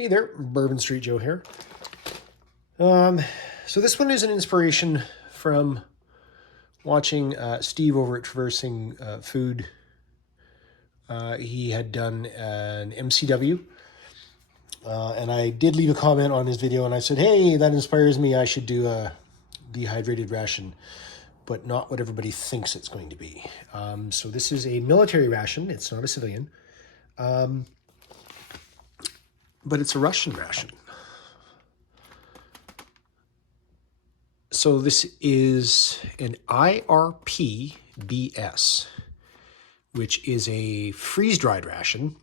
Hey there, Bourbon Street Joe here. So this one is an inspiration from watching Steve over at Traversing Food. He had done an MCW, and I did leave a comment on his video, and I said, hey, that inspires me. I should do a dehydrated ration, but not what everybody thinks it's going to be. So this is a military ration. It's not a civilian. But it's a Russian ration. So this is an IRP-BS, which is a freeze-dried ration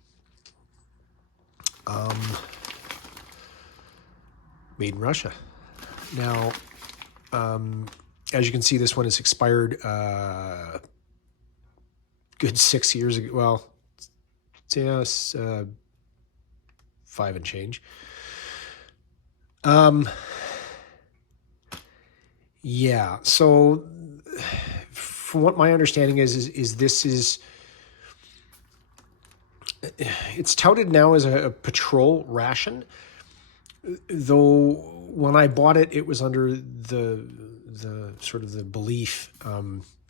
made in Russia. Now, as you can see, this one is expired good 6 years ago. Well, yes, 5 and change. Yeah, so from what my understanding is this is, it's touted now as a patrol ration, though when I bought it, it was under the sort of the belief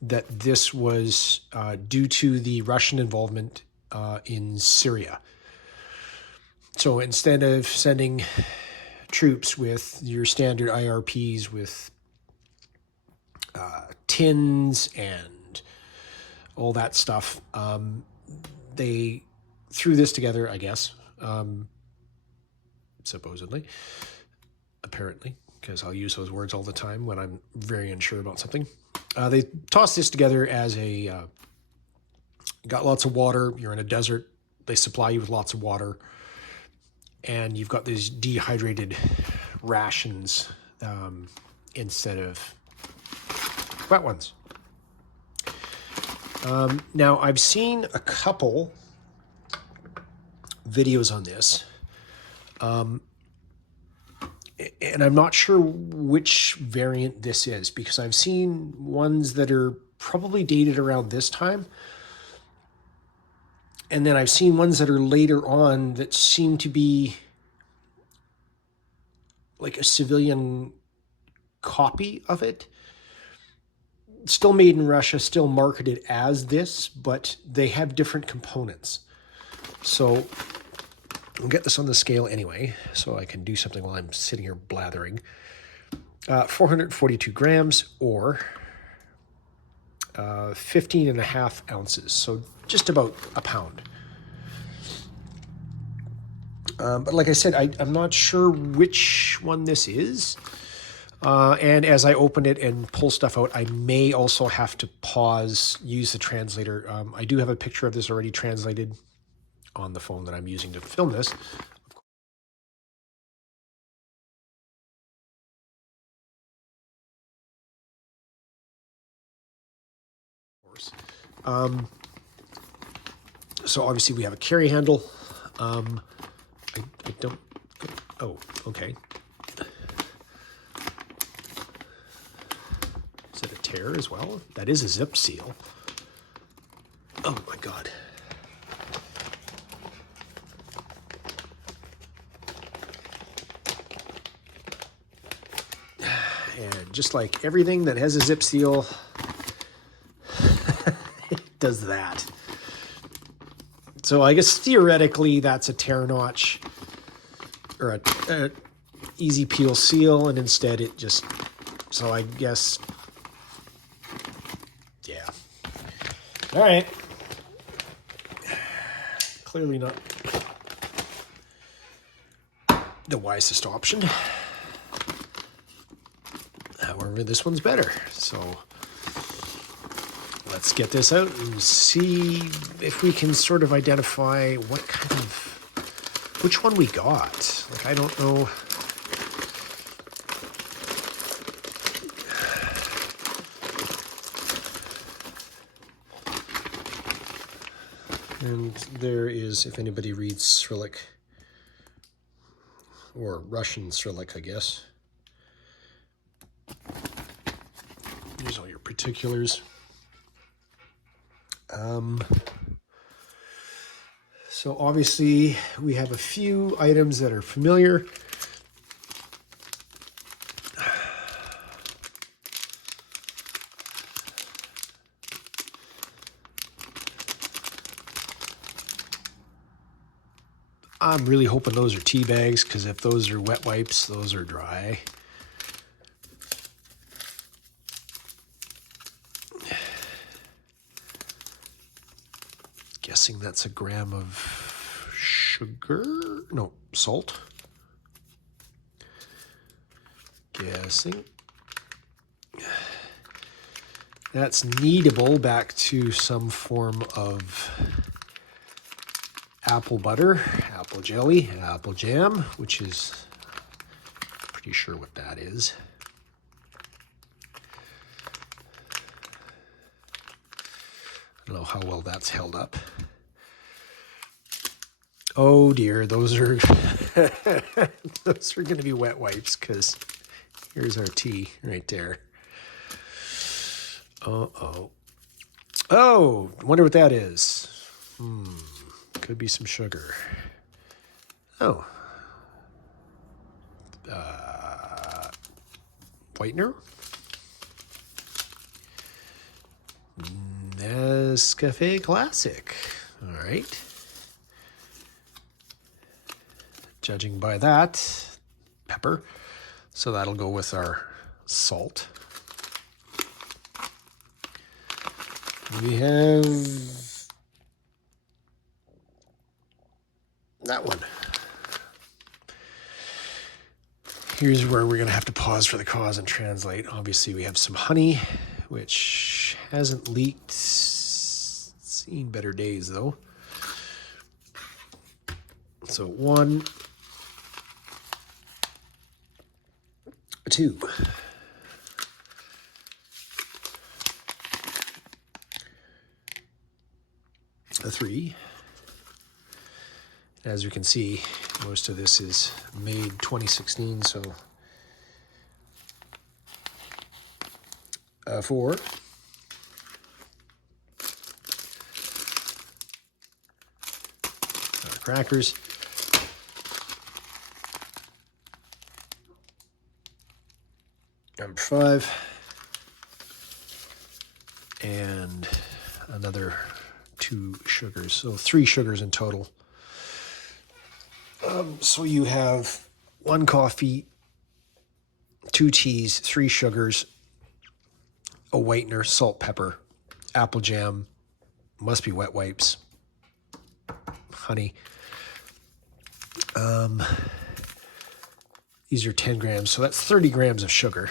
that this was due to the Russian involvement in Syria. So instead of sending troops with your standard IRPs with tins and all that stuff, they threw this together, I guess, supposedly, apparently, because I'll use those words all the time when I'm very unsure about something. They tossed this together as a, got lots of water, you're in a desert, they supply you with lots of water, and you've got these dehydrated rations instead of wet ones. Now, I've seen a couple videos on this, and I'm not sure which variant this is, because I've seen ones that are probably dated around this time, and then I've seen ones that are later on that seem to be like a civilian copy of it. Still made in Russia, still marketed as this, but they have different components. So we'll get this on the scale anyway, so I can do something while I'm sitting here blathering. 442 grams, or 15.5 ounces, so just about a pound. But like I said, I'm not sure which one this is. And as I open it and pull stuff out, I may also have to pause, use the translator. I do have a picture of this already translated on the phone that I'm using to film this. So obviously we have a carry handle. I don't, oh, okay. Is it a tear as well? That is a zip seal. Oh my God. And just like everything that has a zip seal, it does that. So I guess theoretically that's a tear notch or a easy peel seal, and instead it just, so I guess, yeah. All right. Clearly not the wisest option. However, this one's better. So let's get this out and see if we can sort of identify what kind of, which one we got. Like, I don't know. And there is, if anybody reads Cyrillic, or Russian Cyrillic, I guess. Here's all your particulars. So obviously we have a few items that are familiar. I'm really hoping those are tea bags, because if those are wet wipes, those are dry. Guessing that's a gram of sugar? No, salt. Guessing. That's kneadable back to some form of apple butter, apple jelly, apple jam, which is pretty sure what that is. I don't know how well that's held up. Oh dear, those are those are going to be wet wipes, because here's our tea right there. Uh-oh. Oh, wonder what that is. Could be some sugar. Oh. Whitener? Nescafe Classic. All right. Judging by that, pepper. So that'll go with our salt. We have that one. Here's where we're going to have to pause for the cause and translate. Obviously, we have some honey, which hasn't leaked. Seen better days, though. So 1, 2. 3. As you can see, most of this is made 2016, so 4. Crackers. Number 5. And another 2 sugars, so 3 sugars in total. So you have 1 coffee, 2 teas, 3 sugars, a whitener, salt, pepper, apple jam, must be wet wipes, honey. These are 10 grams, so that's 30 grams of sugar.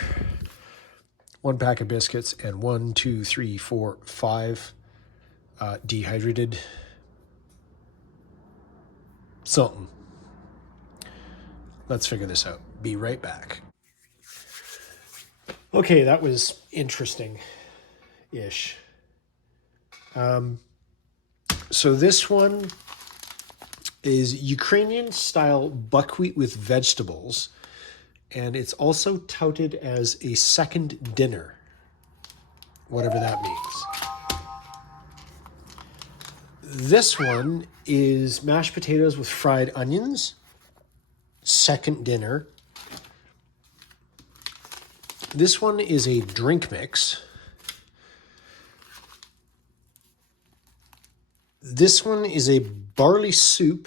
1 pack of biscuits, and 1, 2, 3, 4, 5 dehydrated something. Let's figure this out. Be right back. Okay, that was interesting-ish. So this one is Ukrainian-style buckwheat with vegetables, and it's also touted as a second dinner, whatever that means. This one is mashed potatoes with fried onions, second dinner. This one is a drink mix. This one is a barley soup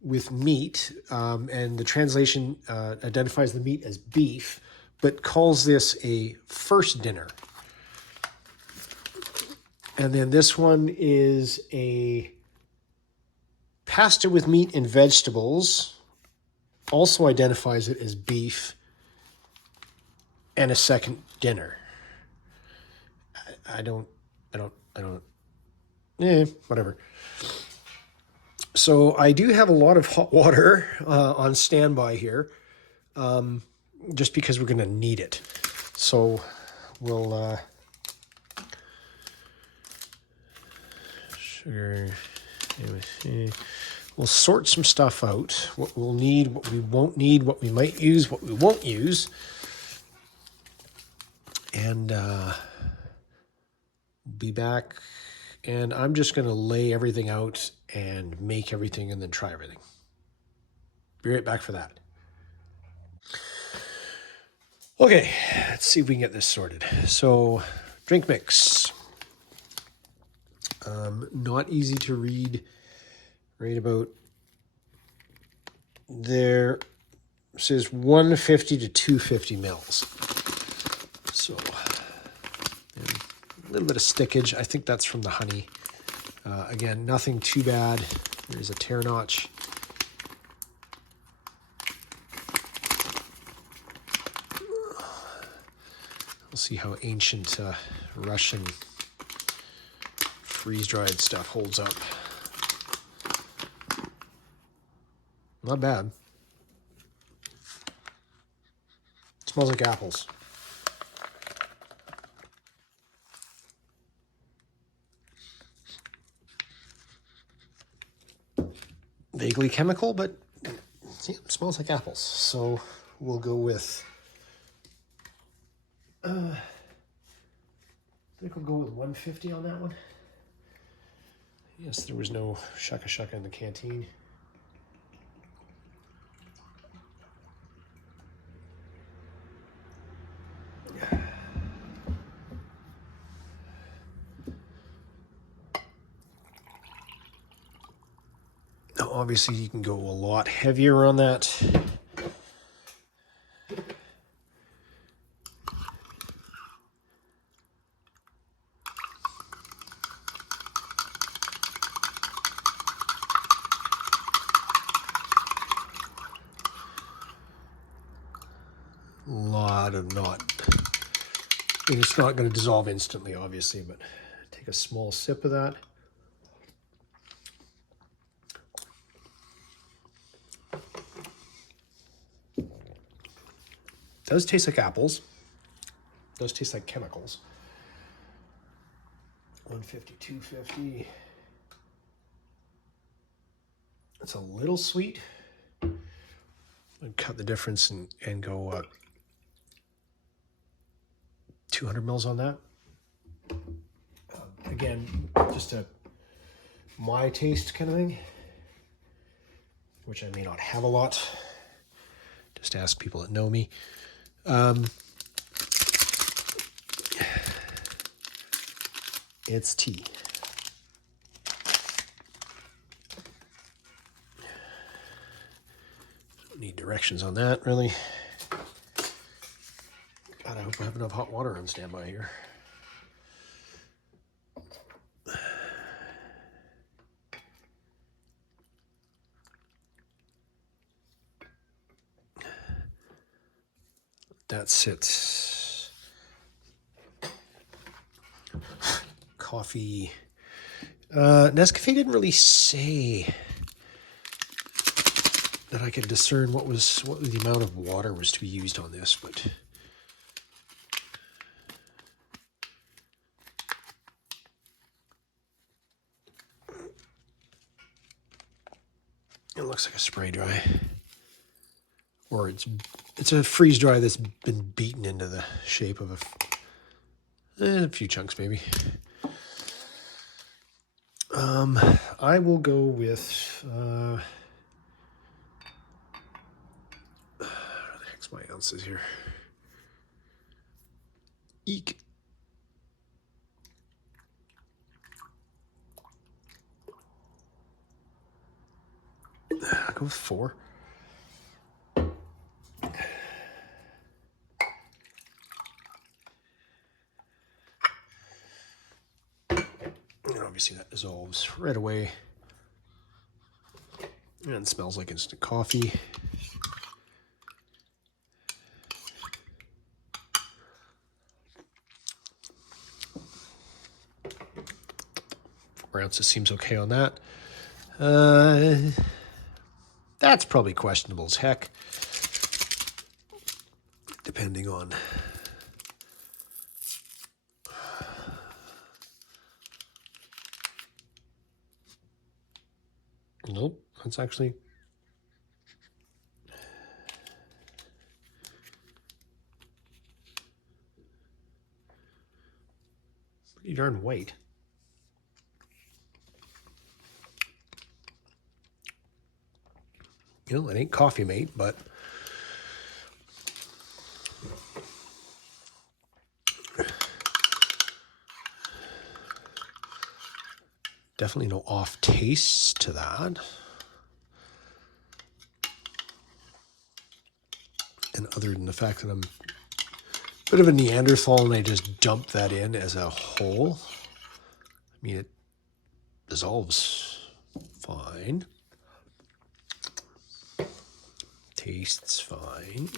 with meat, and the translation identifies the meat as beef, but calls this a first dinner. And then this one is a pasta with meat and vegetables, also identifies it as beef, and a second dinner. Whatever. So I do have a lot of hot water on standby here, just because we're going to need it. So we'll sugar. We'll sort some stuff out. What we'll need, what we won't need, what we might use, what we won't use, and be back and I'm just going to lay everything out and make everything and then try everything. Be right back for that. Okay, let's see if we can get this sorted. So, drink mix. Not easy to read right about there. It says 150 to 250 mils. So, a little bit of stickage. I think that's from the honey. Again, nothing too bad. There's a tear notch. We'll see how ancient Russian freeze-dried stuff holds up. Not bad. It smells like apples. Vaguely chemical, but yeah, it smells like apples. So we'll go with, I think we'll go with 150 on that one. Yes, there was no shaka shaka in the canteen. Now, obviously, you can go a lot heavier on that. A lot of not. I mean, it's not going to dissolve instantly, obviously, but take a small sip of that. Does taste like apples. Does taste like chemicals. 150, 250. It's a little sweet. I'd cut the difference and go 200 mils on that. Again, just a my taste kind of thing, which I may not have a lot. Just ask people that know me. It's tea. Don't need directions on that, really. God, I hope I have enough hot water on standby here. That sits. Coffee. Nescafe didn't really say that I could discern what the amount of water was to be used on this, but it looks like a spray dry, or it's a freeze dry that's been beaten into the shape of a few chunks maybe. I will go with where the heck's my ounces here? Eek. I'll go with 4. And obviously that dissolves right away. And it smells like instant coffee. Ounces seems okay on that. That's probably questionable as heck, depending on. Nope, that's actually. Pretty darn white. You know, it ain't Coffee Mate, but definitely no off taste to that. And other than the fact that I'm a bit of a Neanderthal and I just dump that in as a whole, I mean, it dissolves fine. Tastes fine.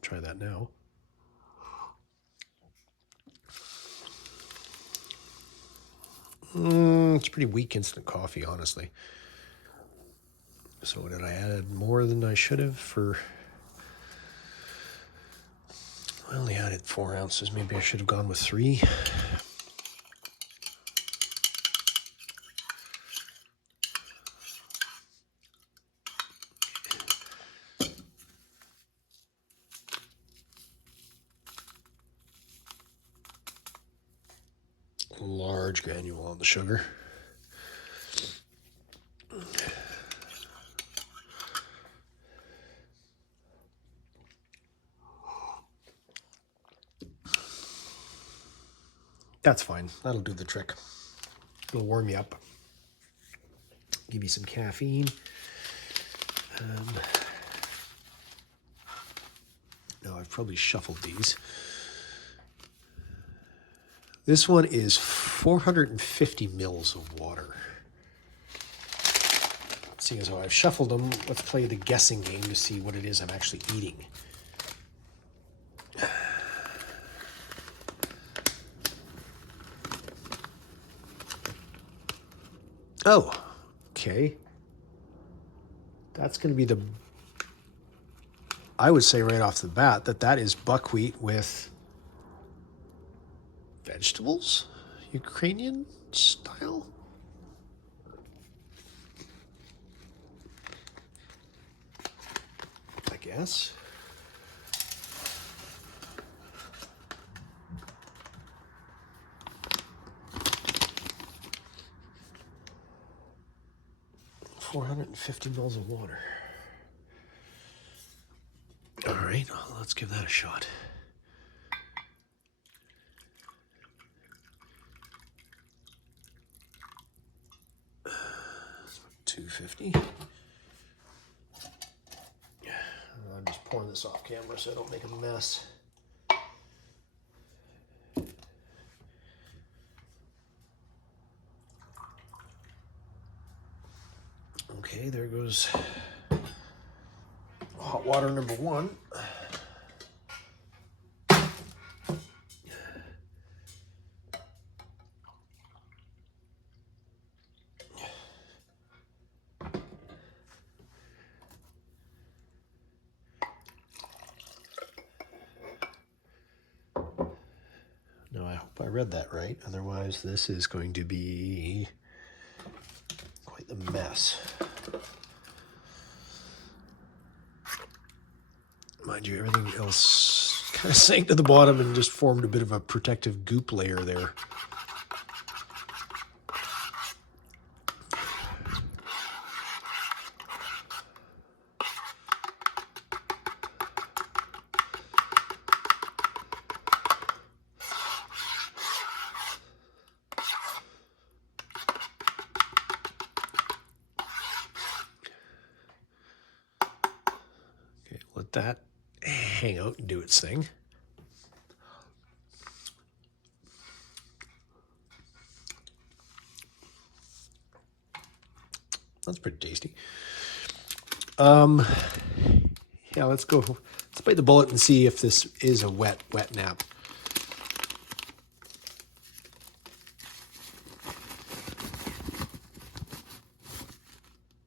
Try that now. It's pretty weak instant coffee, honestly. So did I add more than I should have for... I only added 4 ounces. Maybe I should have gone with 3. Large granule on the sugar. That's fine. That'll do the trick. It'll warm you up. Give you some caffeine. Now I've probably shuffled these. This one is 450 mils of water. Seeing as how I've shuffled them, let's play the guessing game to see what it is I'm actually eating. Oh, okay. That's going to be the... I would say right off the bat that is buckwheat with vegetables? Ukrainian style? I guess. $450 mils of water. All right, well, let's give that a shot. $250. I'm just pouring this off camera so I don't make a mess. Okay, there goes hot water number 1. Now I hope I read that right, otherwise this is going to be quite the mess. Mind you, everything else kind of sank to the bottom and just formed a bit of a protective goop layer there. Okay, let that hang out and do its thing. That's pretty tasty. Yeah, let's go. Let's bite the bullet and see if this is a wet nap.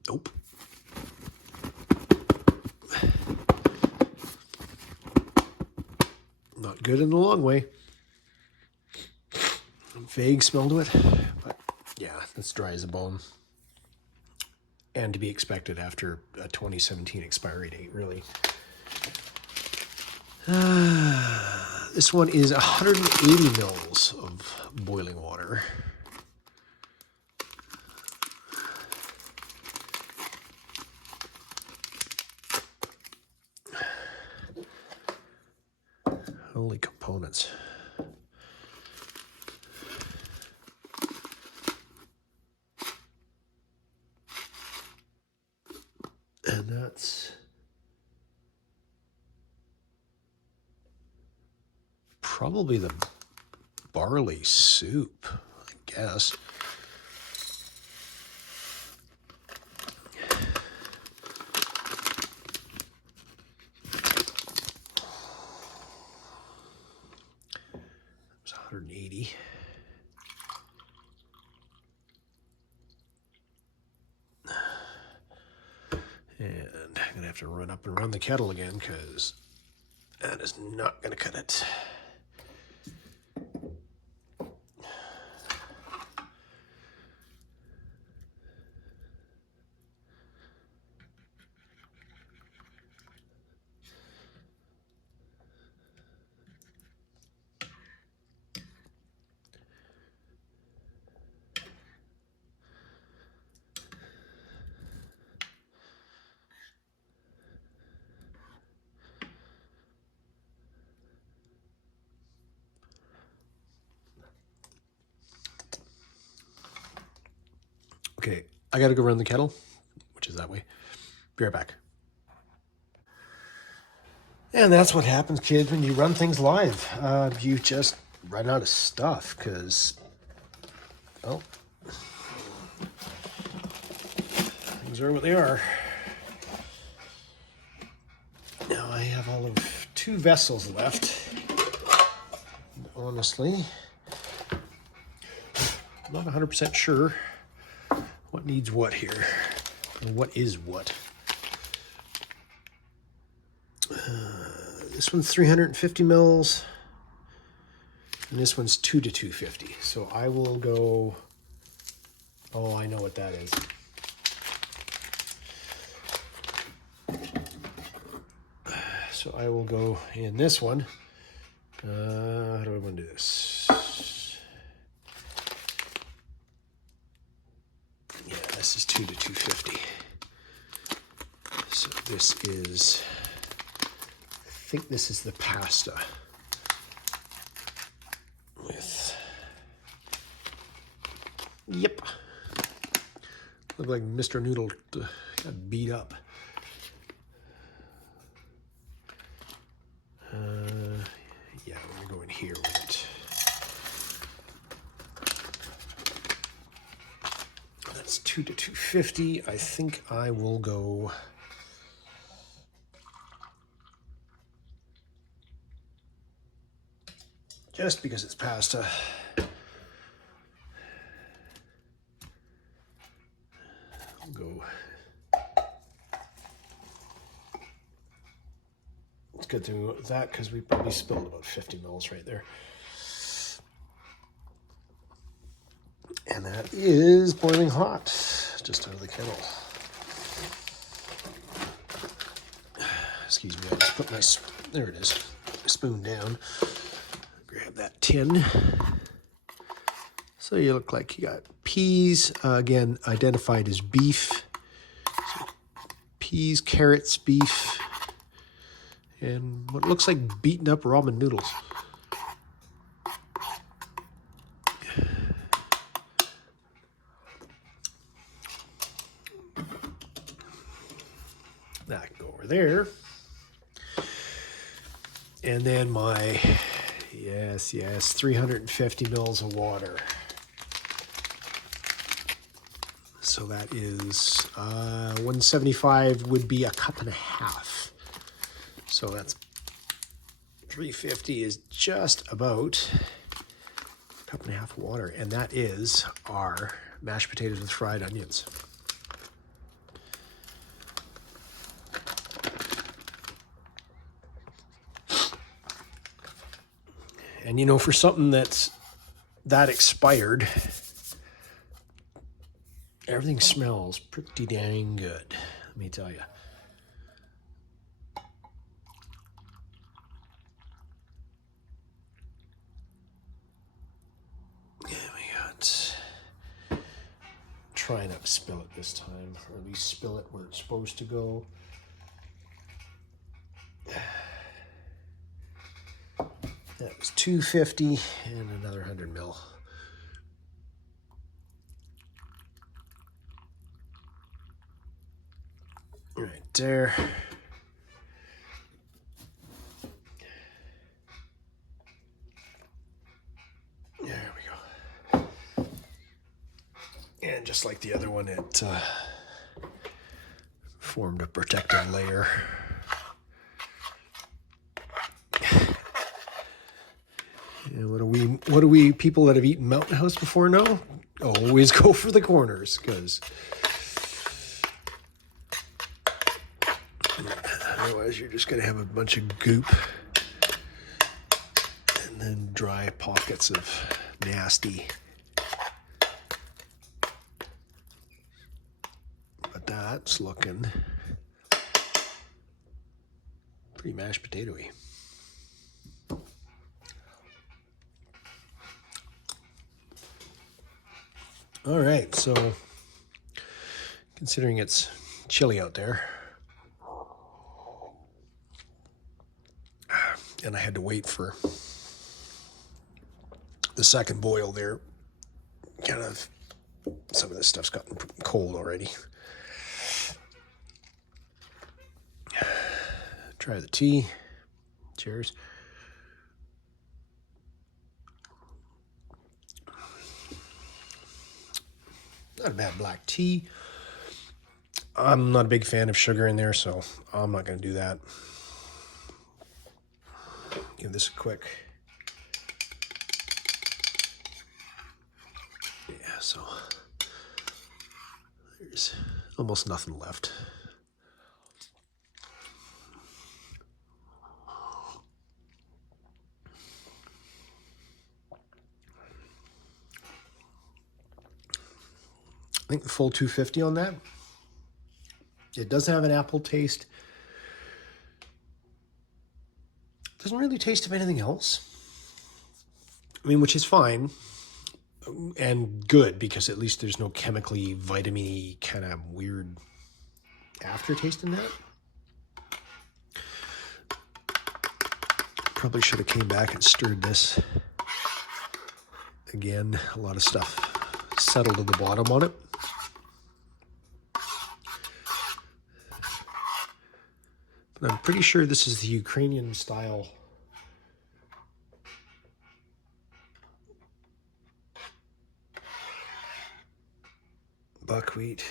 Nope. Not good in the long way. Vague smell to it, but yeah, that's dry as a bone. And to be expected after a 2017 expiry date, really. This one is 180 mils of boiling water. Holy components. And that's probably the barley soup, I guess. It was 180. And I'm gonna have to run up and run the kettle again because that is not gonna cut it. Okay, I gotta go run the kettle, which is that way. Be right back. And that's what happens, kids, when you run things live. You just run out of stuff because, well, things are what they are. Now I have all of 2 vessels left. Honestly, I'm not 100% sure what needs what here, and what is what. This one's 350 mils, and this one's 2 to 250. So I will go, oh, I know what that is. So I will go in this one. How do I want to do this? Yeah, this is 2 to 250. So this is, I think this is the pasta with, yep. Look like Mr. Noodle got beat up. Yeah, we're gonna go in here with it. That's 2 to 250. I think I will go. Just because it's pasta. I'll go. Let's get through that because we probably spilled about 50 mils right there. And that is boiling hot, just out of the kettle. Excuse me, I just put my, there it is, my spoon down. Grab that tin. So you look like you got peas, again, identified as beef. So peas, carrots, beef, and what looks like beaten up ramen noodles. That can go over there. And then my, yes, 350 mils of water. So that is 175 would be a cup and a half. So that's 350 is just about a cup and a half of water. And that is our mashed potatoes with fried onions. And you know, for something that's that expired, everything smells pretty dang good, let me tell you. Yeah, we got, try not to spill it this time, or at least spill it where it's supposed to go. It's 250 and another 100 mil. Right there. There we go. And just like the other one, it formed a protective layer. And what do we people that have eaten Mountain House before know? Always go for the corners, because otherwise you're just going to have a bunch of goop and then dry pockets of nasty. But that's looking pretty mashed potatoy. All right, so considering it's chilly out there, and I had to wait for the second boil there, kind of some of this stuff's gotten cold already. Try the tea. Cheers. Not a bad black tea. I'm not a big fan of sugar in there, so I'm not going to do that. Give this a quick. Yeah, so there's almost nothing left. I think the full 250 on that. It does have an apple taste. Doesn't really taste of anything else. I mean, which is fine and good, because at least there's no chemically vitamin-y kind of weird aftertaste in that. Probably should have came back and stirred this again. A lot of stuff settled at the bottom on it. But I'm pretty sure this is the Ukrainian style buckwheat.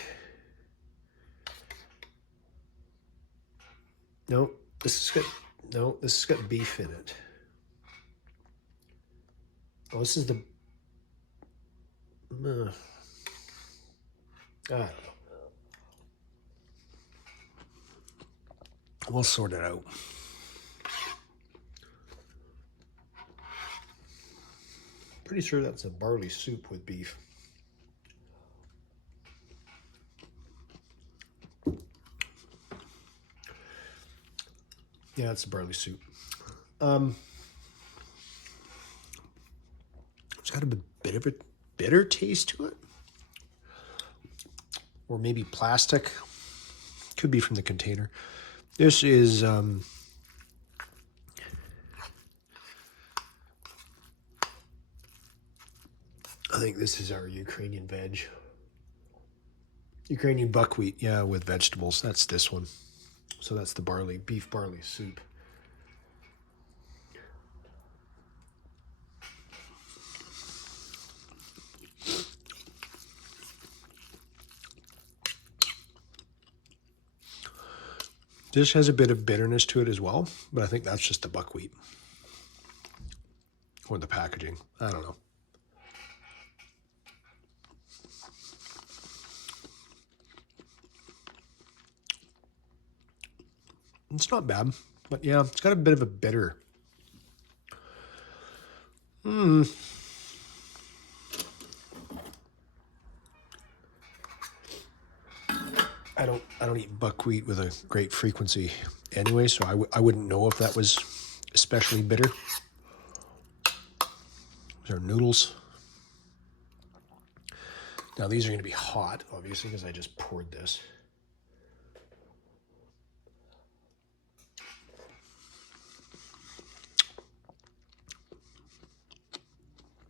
No, this has got beef in it. Oh, this is the I don't know. We'll sort it out. Pretty sure that's a barley soup with beef. Yeah, it's a barley soup. It's got a bit of a bitter taste to it. Or maybe plastic. Could be from the container. This is I think this is our Ukrainian veg. Ukrainian buckwheat, yeah, with vegetables. That's this one. So that's the beef barley soup. This has a bit of bitterness to it as well, but I think that's just the buckwheat. Or the packaging. I don't know. It's not bad, but yeah, it's got a bit of a bitter. I don't eat buckwheat with a great frequency anyway, so I wouldn't know if that was especially bitter. These are noodles. Now these are going to be hot, obviously, because I just poured this.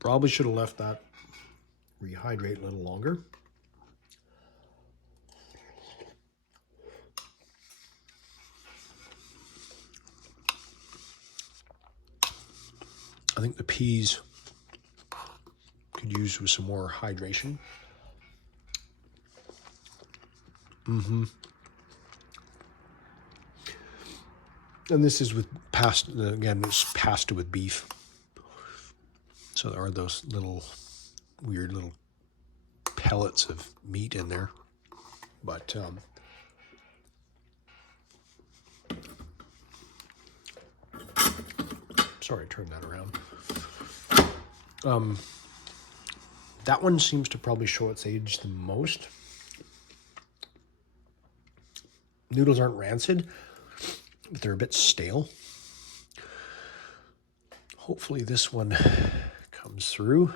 Probably should have left that rehydrate a little longer. I think the peas could use with some more hydration. And this is with pasta, again, it's pasta with beef. So there are those little weird little pellets of meat in there. But sorry, turn that around. That one seems to probably show its age the most. Noodles aren't rancid, but they're a bit stale. Hopefully this one comes through.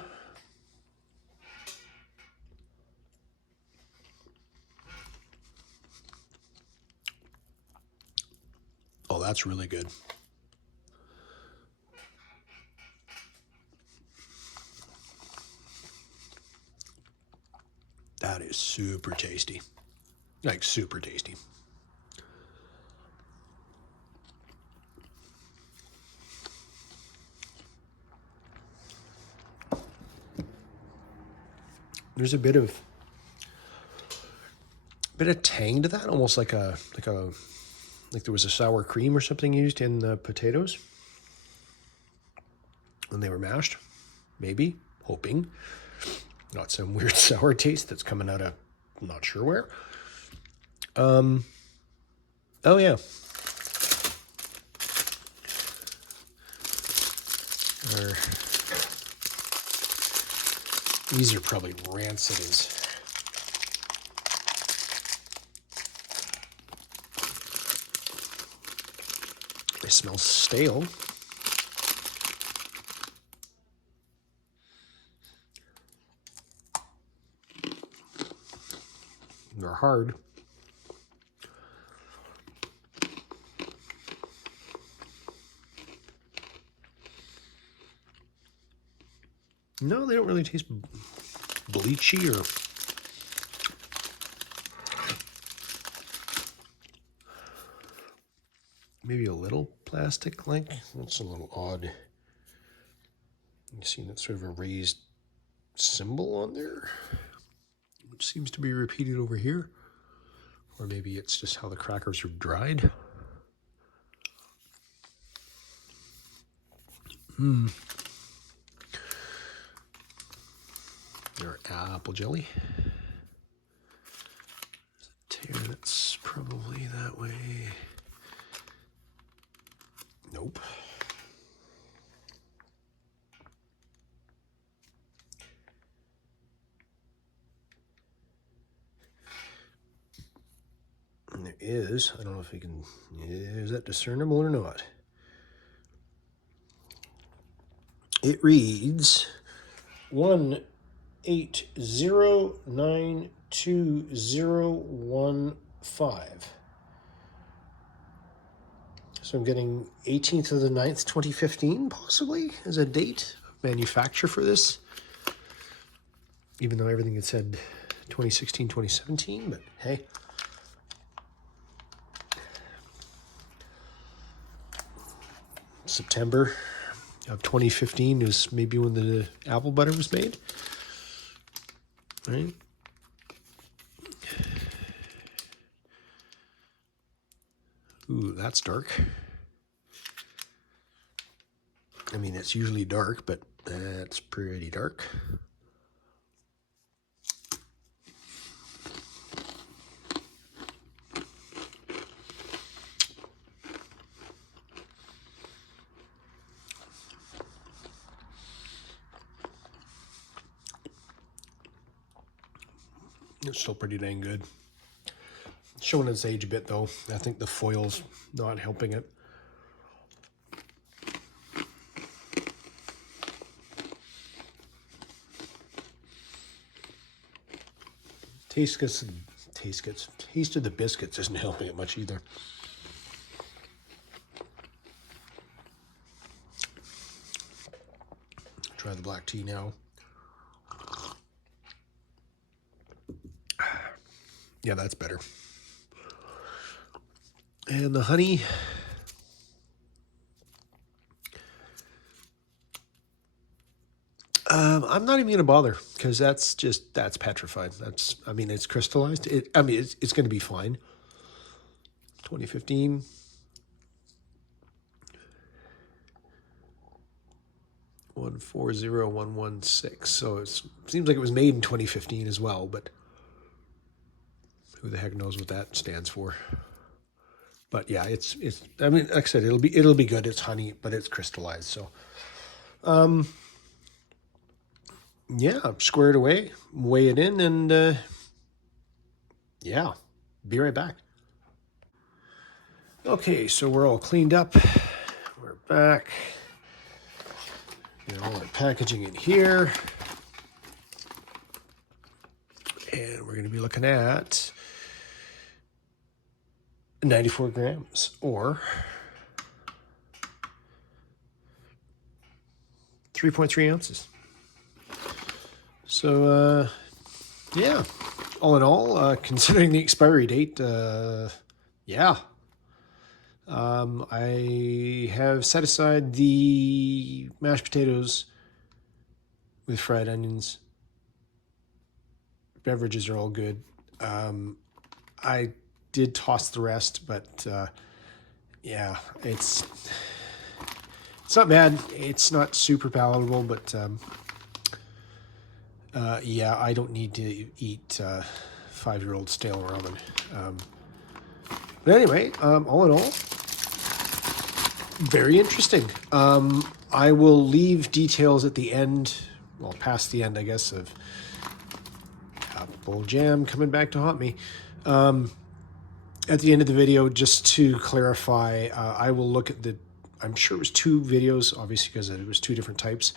Oh, that's really good. That is super tasty. Like, super tasty. There's a bit of tang to that, almost like there was a sour cream or something used in the potatoes when they were mashed. Maybe, hoping. Not some weird sour taste that's coming out of not sure where. Oh yeah. These are probably rancid as. They smell stale. They're hard. No, they don't really taste bleachy or maybe a little plastic-like. That's a little odd. You see that sort of a raised symbol on there, which seems to be repeated over here. Or maybe it's just how the crackers are dried. Or apple jelly. Tear that's probably that way. Nope. And there is, I don't know if you can, is that discernible or not? It reads 1809215. So I'm getting 18th of the 9th, 2015, possibly, as a date of manufacture for this. Even though everything had said 2016, 2017, but hey. September of 2015 is maybe when the apple butter was made, right? Ooh, that's dark. I mean, it's usually dark, but that's pretty dark. It's still pretty dang good. It's showing its age a bit, though. I think the foil's not helping it. Taste of the biscuits isn't helping it much either. try the black tea now. Yeah, that's better. And the honey, I'm not even going to bother because that's petrified. I mean, it's crystallized. It's going to be fine. 2015. One 40116. So it seems like it was made in 2015 as well, but who the heck knows what that stands for? But yeah, it's. I mean, like I said, it'll be good. It's honey, but it's crystallized. So, yeah, square it away, weigh it in, and yeah, be right back. Okay, so we're all cleaned up. We're back. All our packaging in here, and we're going to be looking at 94 grams or 3.3 ounces. So, yeah, all in all, considering the expiry date, yeah. I have set aside the mashed potatoes with fried onions. Beverages are all good. I did toss the rest, but yeah, it's not bad. It's not super palatable, but yeah, I don't need to eat 5-year-old stale ramen. But anyway, all in all, very interesting. I will leave details at the end, well, past the end, I guess, of apple jam coming back to haunt me. At the end of the video, just to clarify, I will look at I'm sure it was 2 videos, obviously, because it was 2 different types.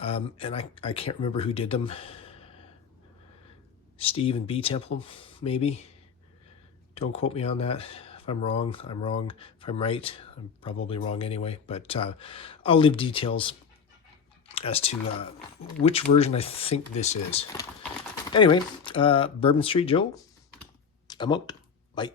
And I can't remember who did them. Steve and B Temple, maybe. Don't quote me on that. If I'm wrong, I'm wrong. If I'm right, I'm probably wrong anyway. But I'll leave details as to which version I think this is. Anyway, Bourbon Street Joe, I'm out. Bye.